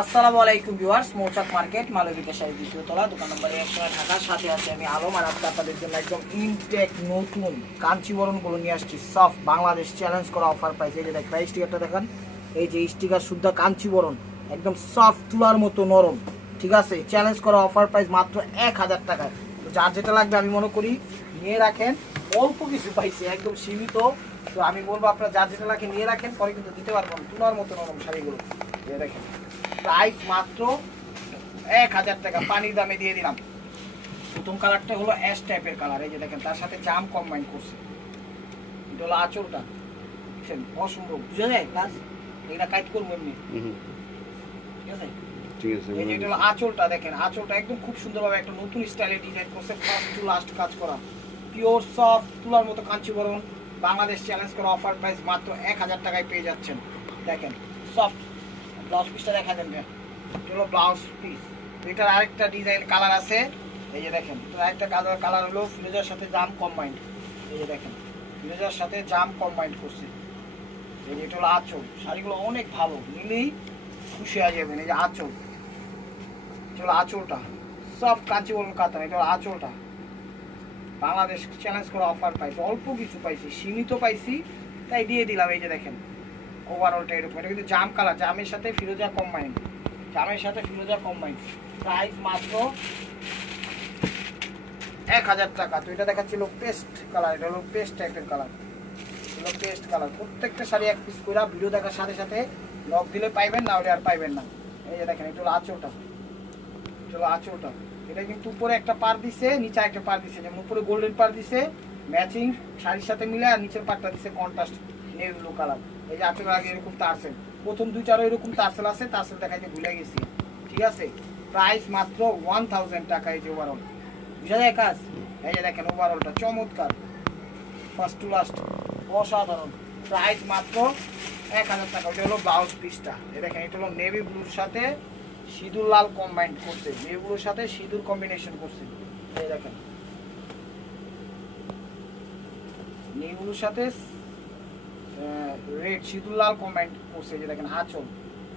আসসালামু আলাইকুম viewers, Mouchak market, Malabika sari দ্বিতীয় দোকান নম্বর একশো ঢাকার সাথে আছে আমি আলম, আর আজকে আপনাদের জন্য একদম ইনটেক নতুন কাঞ্চিবরণগুলো নিয়ে আসছি। সফট বাংলাদেশ চ্যালেঞ্জ করা অফার প্রাইস এই যে দেখেন স্টিকারটা দেখেন। এই যে স্টিকার শুদ্ধ কাঞ্চিবরণ, একদম সফট তুলার মতো নরম, ঠিক আছে? চ্যালেঞ্জ করা অফার প্রাইস মাত্র এক হাজার টাকা তো যার যেটা লাগবে আমি মনে করি, নিয়ে রাখেন। অল্প কিছু পাইছি, একদম সীমিত। তো আমি বলব আপনারা যার যেটা লাগে নিয়ে রাখেন, পরে কিন্তু দিতে পারবেন তুলার মতো নরম শাড়িগুলো। দেখেন। প্রাইস মাত্র এক হাজার টাকা। পানির দামে দিয়ে দিলাম। প্রথম কালারটা হলো অ্যাশ টাইপের কালার এই যে দেখেন তার সাথে জাম কম্বাইন করছে। এটা হলো আঁচলটা। বুঝছেন অসম্ভব। বুঝা যায়? ক্লাস এটা কাজ করব এমনি। ঠিক আছে? এই যে এটা হলো আঁচলটা দেখেন। আঁচলটা একদম খুব সুন্দরভাবে একটা নতুন স্টাইলে ডিজাইন করছে। ফার্স্ট টু লাস্ট কাজ করা। পিওর সফট তুলার মতো কাঞ্চিবরণ। বাংলাদেশ চ্যালেঞ্জ করা অফার প্রাইস মাত্র এক হাজার টাকায় পেয়ে যাচ্ছেন। দেখেন সফট ব্লাউজ পিসটা দেখা এটা হলো ব্লাউজ পিস এটার আরেকটা ডিজাইন কালার আছে। এই যে দেখেন, এটার আরেকটা কালার কালার হলো ফিরোজার সাথে জাম কম্বাইন্ড এই যে দেখেন, ফিরোজার সাথে জাম কম্বাইন্ড করছে। এই যে এটা হলো আঁচল। শাড়িগুলো অনেক ভালো, নিলেই খুশি হয়ে যাবেন। এই যে আঁচল। এটা হলো আঁচলটা। সব কাঁচি বলুন কাতান এটা হলো আঁচলটা। বাংলাদেশ চ্যালেঞ্জ করে অফার পাইছি। অল্প কিছু পাইছি, সীমিত পাইছি, তাই দিয়ে দিলাম। এই যে দেখেন ওভারঅলটা এরকম। এটা কিন্তু জাম কালার জামের সাথে ফিরোজা কম্বাইন জামের সাথে ফিরোজা কম্বাইন প্রাইস মাত্র এক হাজার টাকা। তো এটা দেখাচ্ছিল পেস্ট কালার এটা হলো পেস্ট টাইপের কালার হলো পেস্ট কালার প্রত্যেকটা শাড়ি এক পিস করে ভিডিও দেখার সাথে সাথে লক দিলে পাইবেন, না হলে আর পাইবেন না। এই যে দেখেন, এটা হলো আঁচলটা। এটা হলো আঁচলটা। এটা কিন্তু উপরে একটা পার দিছে, নিচে একটা পার দিছে। যেমন উপরে গোল্ডেন পার দিছে ম্যাচিং শাড়ির সাথে মিলে আর নিচের পারটা দিছে কন্ট্রাস্ট নেভি ব্লু কালার এই যে আঁচলের আগে এরকম তারসেল প্রথম দুই চারও এরকম তারসেল আছে তারসেল দেখাইতে ভুলে গেছি। ঠিক আছে? প্রাইস মাত্র ওয়ান থাউজেন্ড টাকা এই যে ওভারঅল বুঝা যায় কাজ? এই যে দেখেন ওভারঅলটা চমৎকার। ফার্স্ট টু লাস্ট অসাধারণ। প্রাইস মাত্র এক হাজার টাকা। ওইটা হলো ব্লাউজ পিসটা এই দেখেন, এটা হলো নেভি ব্লুর সাথে সিঁদুর লাল কম্বাইন করছে। নেভি সাথে সিঁদুর কম্বিনেশন করছে। এই দেখেন। নেভি সাথে রেড সিঁদুর লাল কম্বাইন করছে যে দেখেন আঁচল।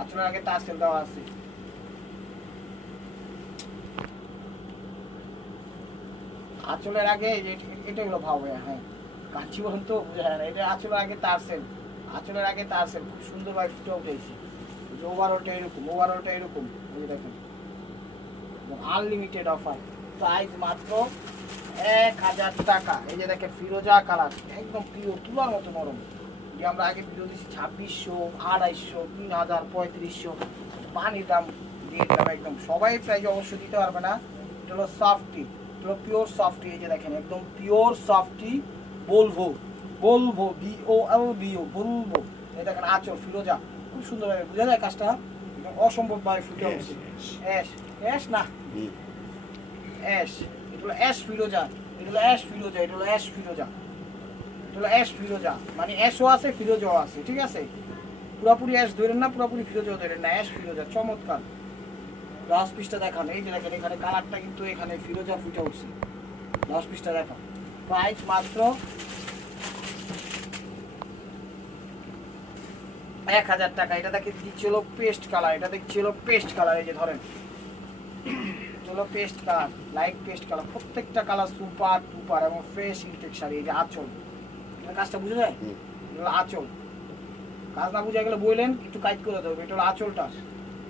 আঁচলের আগে তাসেল দেওয়া আছে। আঁচলের আগে এটা- হলো ভাব হ্যাঁ। কাঞ্চি বলুন তো, বোঝা না। এটা আঁচলের আগে তারসেল আঁচলের আগে তারসেল খুব সুন্দরভাবে ফুটে উঠেছে ওভারঅলটা এরকম ওভারঅলটা এরকম যে দেখেন। আনলিমিটেড অফার প্রাইস মাত্র এক হাজার টাকা। এই যে দেখেন, ফিরোজা কালার। একদম প্রিয় তুলার মতো নরম। যে আমরা আগে ভিডিও দিচ্ছি ছাব্বিশশো আড়াইশো তিন হাজার পঁয়ত্রিশশো। পানির দাম দিয়ে দিলাম একদম। সবাই প্রাইস অবশ্যই দিতে পারবে না। এটা হলো সফটি এটা হলো পিওর সফটি এই যে দেখেন একদম পিওর সফটি বলব বলব বি ও এল বি ও বলব এই দেখেন আচল ফিরোজা। খুব সুন্দরভাবে বোঝা যায় কাজটা। অসম্ভবভাবে ফুটে উঠছে অ্যাশ অ্যাশ না? অ্যাশ এটা হলো অ্যাশ ফিরোজা। এটা হলো অ্যাশ ফিরোজা। এটা হলো অ্যাশ ফিরোজা। হলো অ্যাশ ফিরোজা মানে অ্যাশও আছে ফিরোজাও আছে, ঠিক আছে? পুরোপুরি অ্যাশ ধরেন না, পুরোপুরি ফিরোজাও ধরেন না অ্যাশ ফিরোজা চমৎকার। লাস্ট পিসটা দেখান, এই যে দেখেন, এখানে কালারটা কিন্তু এখানে ফিরোজা ফুটে উঠছে। লাস্ট পিসটা দেখান। প্রাইস মাত্র এক হাজার টাকা। এটা দেখে দিচ্ছিল পেস্ট কালার এটা দেখছিল পেস্ট কালার এই যে ধরেন। চলো paste colour light paste colour প্রত্যেকটা কালার সুপার টুপার এবং ফ্রেশ ইনটেক শাড়ি, এই যে আঁচল। কাজটা বুঝে যায়। আঁচল। কাজ না বুঝে গেলে বললেন একটু কাজ করে দেবে এটা হলো আঁচলটা।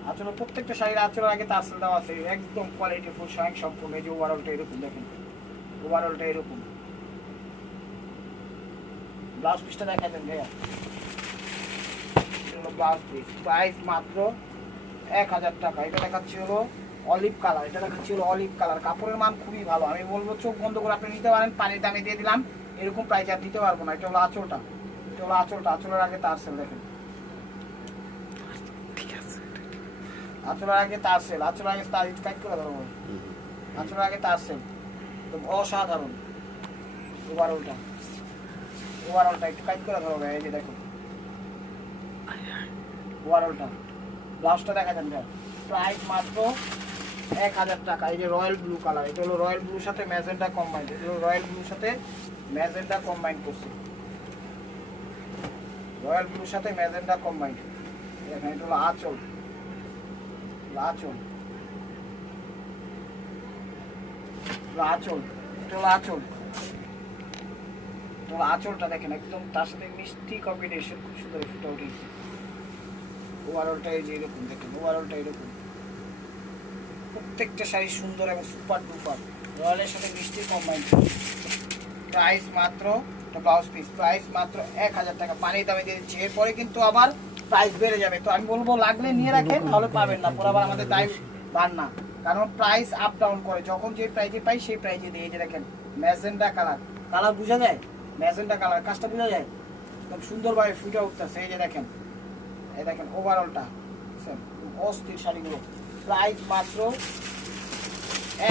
আঁচলের প্রত্যেকটা শাড়ির আঁচলের আগে তার দেওয়া আছে। একদম কোয়ালিটি ফুল স্বয়ং সম্পূর্ণ। এই যে ওভারঅলটা এরকম দেখেন। ওভারঅলটা এরকম। ব্লাউজ পিসটা দেখা দেন ভাইয়া। ব্লাউজ পিস প্রাইস মাত্র এক হাজার টাকা। এটা দেখাচ্ছি হলো অলিভ কালার এটা দেখাচ্ছি হলো অলিভ কালার কাপড়ের মান খুবই ভালো। আমি বলব চোখ বন্ধ করে আপনি নিতে পারেন। পানির দামে দিয়ে দিলাম। এরকম প্রাইস আর দিতে পারব না। এটা হলো আঁচলটা। এটা হলো আঁচলটা। আঁচলের আগে তার সেল দেখেন। আঁচলের আগে তার সেল আঁচলের আগে তার কাজ করে ধরবো আঁচলের আগে তার সেল একদম অসাধারণ। ওভারঅলটা ওভারঅলটা একটু কাজ করে ধরবে এই যে দেখো। ওভারঅলটা ব্লাউজটা দেখা যান ভাই প্রাইস মাত্র এক হাজার টাকা, এই যে রয়্যাল ব্লু কালার, এটা হলো রয়্যাল ব্লুর সাথে ম্যাজেন্টা কম্বাইন এটা হলো রয়্যাল ব্লুর সাথে ম্যাজেন্টা কম্বাইন করছে। রয়্যাল ব্লুর সাথে ম্যাজেন্টা কম্বাইন দেখেন, এটা হলো আঁচল আঁচল। আঁচল, এটা হলো আঁচল। হলো আঁচলটা দেখেন, একদম তার সাথে মিষ্টি কম্বিনেশন খুব সুন্দর ফুটে উঠেছে। ওভারঅলটা এই যে এরকম, দেখেন ওভারঅলটা এরকম। প্রত্যেকটা শাড়ি সুন্দর এবং সুপার ডুপার। রয়্যালের সাথে মিষ্টি কম্বাইন প্রাইস মাত্র ব্লাউজ পিস প্রাইস মাত্র এক হাজার টাকা। পানির দামে দিয়ে দিচ্ছি। এরপরে কিন্তু আবার প্রাইস বেড়ে যাবে। তো আমি বলব, লাগলে নিয়ে রাখেন তাহলে পাবেন না। পরে আবার আমাদের দায় বান না কারণ প্রাইস আপ ডাউন করে। যখন যে প্রাইজে পাই, সেই প্রাইজে দিয়ে যে দেখেন ম্যাজেন্ডা কালার কালার বোঝা যায়? ম্যাজেন্ডা কালার কাজটা বোঝা যায়? একদম সুন্দরভাবে ফুটে উঠতেছে। এই যে দেখেন, এই দেখেন ওভারঅলটা অস্থির শাড়িগুলো। প্রাইস মাত্র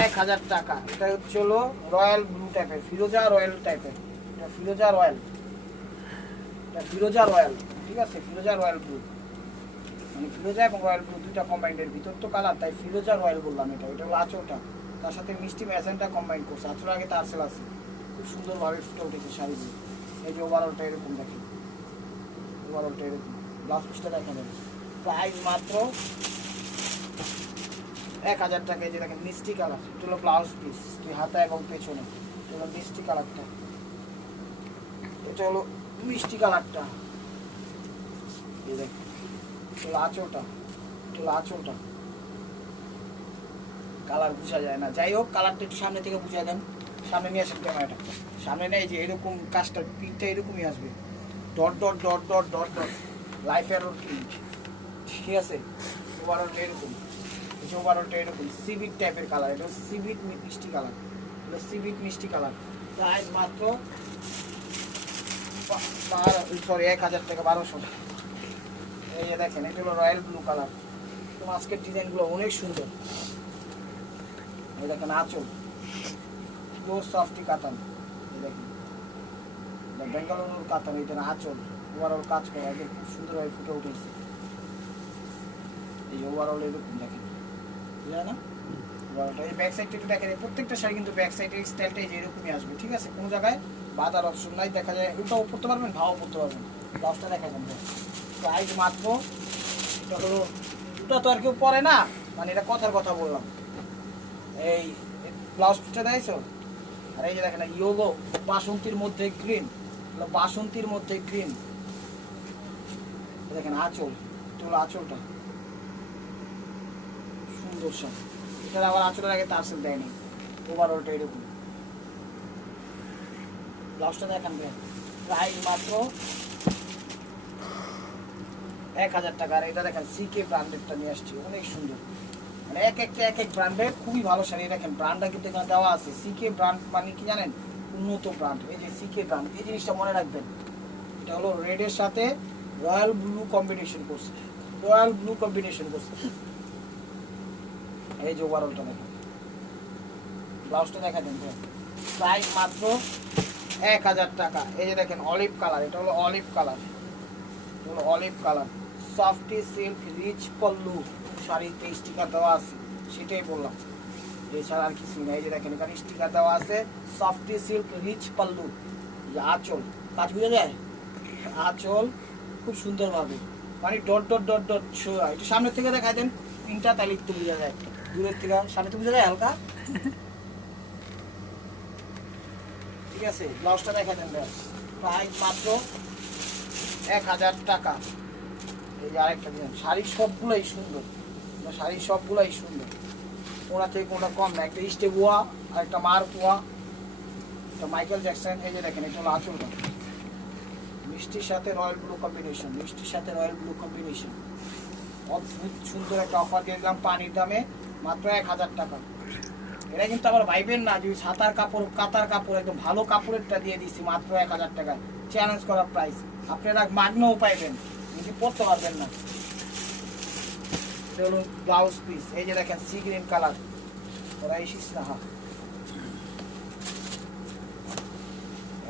এক হাজার টাকা। এটা হচ্ছে হলো রয়্যাল ব্লু টাইপের, ফিরোজা রয়্যাল টাইপের। এটা ফিরোজা রয়্যাল। এটা ফিরোজা রয়্যাল, ঠিক আছে? ফিরোজা রয়্যাল ব্লু। মানে ফিরোজা এবং রয়্যাল ব্লু দুইটা কম্বাইন্ডের ভিতর তো কালার তাই ফিরোজা রয়্যাল বললাম এটা। এটা হলো আঁচলটা। তার সাথে মিষ্টি ম্যাজেন্টা কম্বাইন করছে। আঁচল আগে তারসেল আছে। খুব সুন্দরভাবে ফুটে উঠেছে শাড়িগুলো। এই যে ওভারঅলটা এরকম দেখেন। ওভারঅলটা এরকম। ব্লাউজ পিসটা দেখা যাবে প্রাইস মাত্র এক হাজার টাকা, এই যে দেখেন, মিষ্টি কালার। হলো ব্লাউজ পিস দুই হাতা এবং পেছনে। হলো মিষ্টি কালারটা। এটা হলো মিষ্টি কালারটা। কালার বোঝা যায় না। যাই হোক, কালারটা একটু সামনে থেকে বুঝাই দেন। সামনে নিয়ে সামনে যে এরকম পিকটা এরকমই আসবে। Dot dot dot dot dot dot. Life ঠিক আছে? এরকম। যে ওভারঅলটা এরকম সিভিট টাইপের কালার এটা সিভিট মিষ্টি কালার এটা সিভিট মিষ্টি কালার প্রাইস মাত্র সরি এক হাজার টাকা বারোশো। এই যে দেখেন, এটা হলো রয়্যাল ব্লু কালার তো ডিজাইনগুলো অনেক সুন্দর। এই দেখেন আঁচল। পিওর সফটি কাতান এই দেখেন। বেঙ্গালুরুর কাতান এই দেখেন আঁচল। ওভারঅল কাজ করে সুন্দরভাবে ফুটে উঠেছে। এই ওভারঅল এরকম দেখেন। ব্যাক সাইডটা একটু শাড়ি কিন্তু ব্যাক আসবে, ঠিক আছে? কোনো জায়গায় দেখা যায় পড়তে পারবেন, ভাও পড়তে পারবেন। ব্লাউজটা দেখা। তো আর কেউ না মানে এটা কথার কথা বললাম। এই ব্লাউজ আর এই যে ইয়োগো বাসন্তীর মধ্যে গ্রিন বাসন্তীর মধ্যে গ্রিন দেখেন, আঁচল হলো আঁচলটা। আবার আগে তারসেল দেয়নি ওভারঅলটা এরকম। ব্লাউজটা দেখান প্রাইস মাত্র এক হাজার এটা দেখেন সিকে ব্র্যান্ডেডটা নিয়ে আসছি। অনেক সুন্দর। মানে এক একটা এক এক ব্র্যান্ডের খুবই ভালো শাড়ি। দেখেন ব্র্যান্ডটা কিন্তু এখানে দেওয়া আছে। সিকে ব্র্যান্ড মানে কি জানেন? উন্নত ব্র্যান্ড এই যে সিকে ব্র্যান্ড এই জিনিসটা মনে রাখবেন। এটা হলো রেডের সাথে রয়্যাল ব্লু কম্বিনেশন করছে রয়্যাল ব্লু কম্বিনেশন করছে এই যে ওভারঅলটা দেখেন ব্লাউজটা দেখা দেন প্রাইস মাত্র এক হাজার টাকা। এই যে দেখেন অলিভ কালার এটা হলো অলিভ কালার হলো olive colour softy silk rich pallu. শাড়িতে স্টিকার দেওয়া আছে, সেটাই বললাম। এছাড়া আর কিছু না। এই যে দেখেন, এখানে স্টিকার দেওয়া আছে সফটি সিল্ক রিচ পাল্লু। আঁচল। কাজ বুঝা যায়? আঁচল খুব সুন্দরভাবে। মানে ডট ডট ডট ডট ছোঁয়া একটু সামনের থেকে দেখা দেন, তিনটা তাহলে একটু বোঝা যায়। দূরের থেকে সামনে থেকে বোঝা যায় হালকা। ঠিক আছে ব্লাউজটা দেখা দেন প্রাইস মাত্র এক হাজার টাকা। এই যে আরেকটা দিন শাড়ি সবগুলোই সুন্দর। না, শাড়ি সবগুলোই সুন্দর। ওরা থেকে কোনটা কম না। একটা স্টেপ ওয়া আর একটা মার্ক ওয়া একটা মাইকেল জ্যাকসন এই যে দেখেন এটা হলো আঁচলটা মিষ্টির সাথে রয়্যাল ব্লু কম্বিনেশন। মিষ্টির সাথে রয়্যাল ব্লু কম্বিনেশন। অদ্ভুত সুন্দর একটা অফার দিয়ে দিলাম পানির দামে। মাত্র এক হাজার টাকা। এটা কিন্তু আবার ভাইবেন না, যে সাতার কাপড়, কাতার কাপড়, একদম ভালো কাপড়েরটা দিয়ে দিচ্ছি মাত্র এক হাজার টাকায়। চ্যালেঞ্জ করার প্রাইস আপনারা মাগনাও পাইবেন, কিন্তু পড়তে পারবেন না। এটা ব্লাউজ পিস এই যে দেখেন সি গ্রিন কালার ওরা এসিস না হা।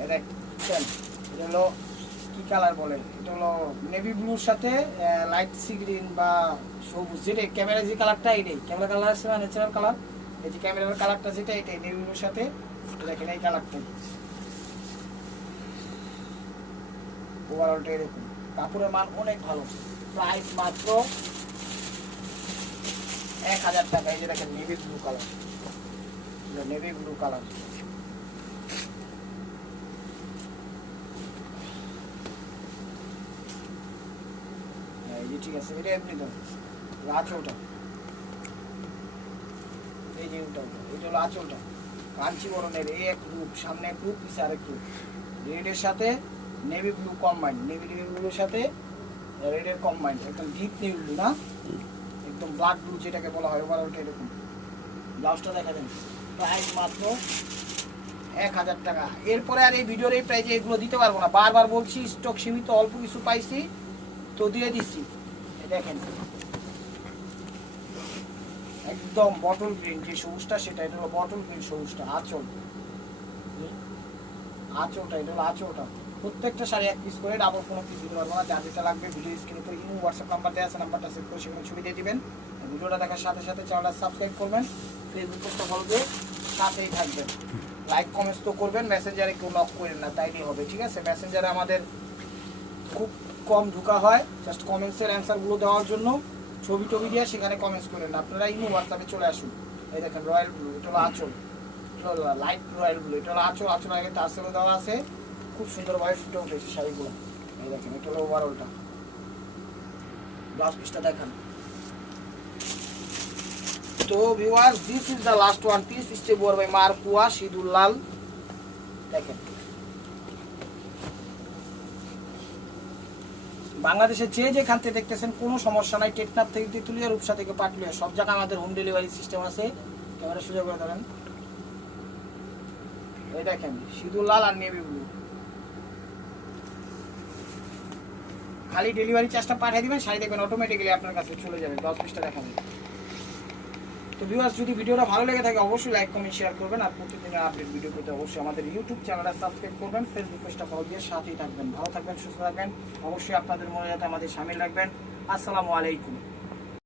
এই দেখছেন এটা হলো কি কালার বলে? এটা হলো নেভি ব্লুর সাথে লাইট সি গ্রিন বা সবুজ যেটা ক্যামেরা যে কালারটা এটাই। ক্যামেরা কালার আছে না ন্যাচারাল কালার এই যে ক্যামেরার কালারটা যেটা, এটাই নেভি ব্লুর সাথে। দেখেন এই কালারটাই ওভারঅলটা এরকম। কাপড়ের মান অনেক ভালো। প্রাইস মাত্র এক হাজার টাকা। এই যে দেখেন navy blue colour navy blue colour এই যে ঠিক আছে, এটা এমনি দাও আঁচলটা। এই যে ওটা। এটা হলো আঁচলটা। কাঞ্চি বরণের এই এক গ্রুপ সামনে এক গ্রুপ পিছে আরেক গ্রুপ রেডের সাথে navy blue combine navy navy ব্লুর সাথে রেডের কম্বাইন একদম ডিপ নেভি ব্লু না? একদম ব্লাড ব্লু যেটাকে বলা হয় ওভারঅলটা এরকম। ব্লাউজটা দেখা দেন। প্রাইস মাত্র এক হাজার টাকা। এরপরে আর এই ভিডিওর এই প্রাইজে এগুলো দিতে পারব না। বারবার বলছি স্টক সীমিত, অল্প কিছু পাইছি, তো দিয়ে দিচ্ছি। দেখেন। একদম বটল প্রিন্ট যে সবুজটা সেটা, এটা হলো বটল প্রিন্ট সবুজটা, আঁচল? আঁচলটা, এটা হলো আঁচলটা। প্রত্যেকটা শাড়ি এক পিস করে ডাবল কোনো পিস দিতে পারব না, যা যেটা লাগবে ভিডিও স্ক্রিনে করে ইমো হোয়াটসঅ্যাপ নাম্বার দেওয়া আছে নাম্বারটা সেভ করে সেখানে ছবি দিয়ে দিবেন। ভিডিওটা দেখার সাথে সাথে চ্যানেলটা সাবস্ক্রাইব করবেন ফেসবুক পেজটা ফলো দিয়ে সাথেই থাকবেন। লাইক কমেন্টস তো করবেন মেসেঞ্জারে কেউ নক করেন না, তাইলেই হবে, ঠিক আছে? মেসেঞ্জারে আমাদের খুব কম ঢোকা হয় জাস্ট কমেন্টসের অ্যান্সারগুলো দেওয়ার জন্য ছবি টবি দিয়ে সেখানে কমেন্টস করেন আপনারা ইমো হোয়াটসঅ্যাপে চলে আসুন। এই দেখেন রয়্যাল ব্লু এটা হলো আঁচল। লাইট রয়্যাল ব্লু এটা হলো আঁচল। আঁচল আগে টার্সেলও দেওয়া আছে। খুব সুন্দরভাবে ফুটে উঠেছে শাড়িগুলো। এই দেখেন, এটা হলো ওভারঅলটা ব্লাউজ পিসটা দেখান। তো viewer this is the last one piece step ওয়ার বাই মারকুয়া সিদুল লাল দেখেন। বাংলাদেশে যে যেখান থেকে দেখতেছেন, কোনো সমস্যা নাই। টেকনাফ থেকে তেঁতুলিয়া, রূপসা থেকে পাটলিয়া, সব জায়গায় আমাদের হোম ডেলিভারি সিস্টেম আছে। ক্যামেরা সুযোগ করে ধরেন। এই দেখেন, সিঁদুর লাল আর নেভি ব্লু। খালি ডেলিভারি চার্জটা পাঠিয়ে দিবেন, শাড়ি দেখবেন অটোমেটিক্যালি আপনার কাছে চলে যাবে। দশ পিসটা দেখাবেন তো ভিউয়ার্স যদি ভিডিওটা ভালো লেগে থাকে, অবশ্যই লাইক কমেন্ট শেয়ার করবেন। আর প্রতিদিনের আপডেট ভিডিও পেতে অবশ্যই আমাদের ইউটিউব চ্যানেলটা সাবস্ক্রাইব করবেন ফেসবুক পেজটা ফলো দিয়ে সাথেই থাকবেন। ভালো থাকবেন, সুস্থ থাকবেন। অবশ্যই আপনাদের মনে যাতে আমাদের সামিল রাখবেন। আসসালামু আলাইকুম।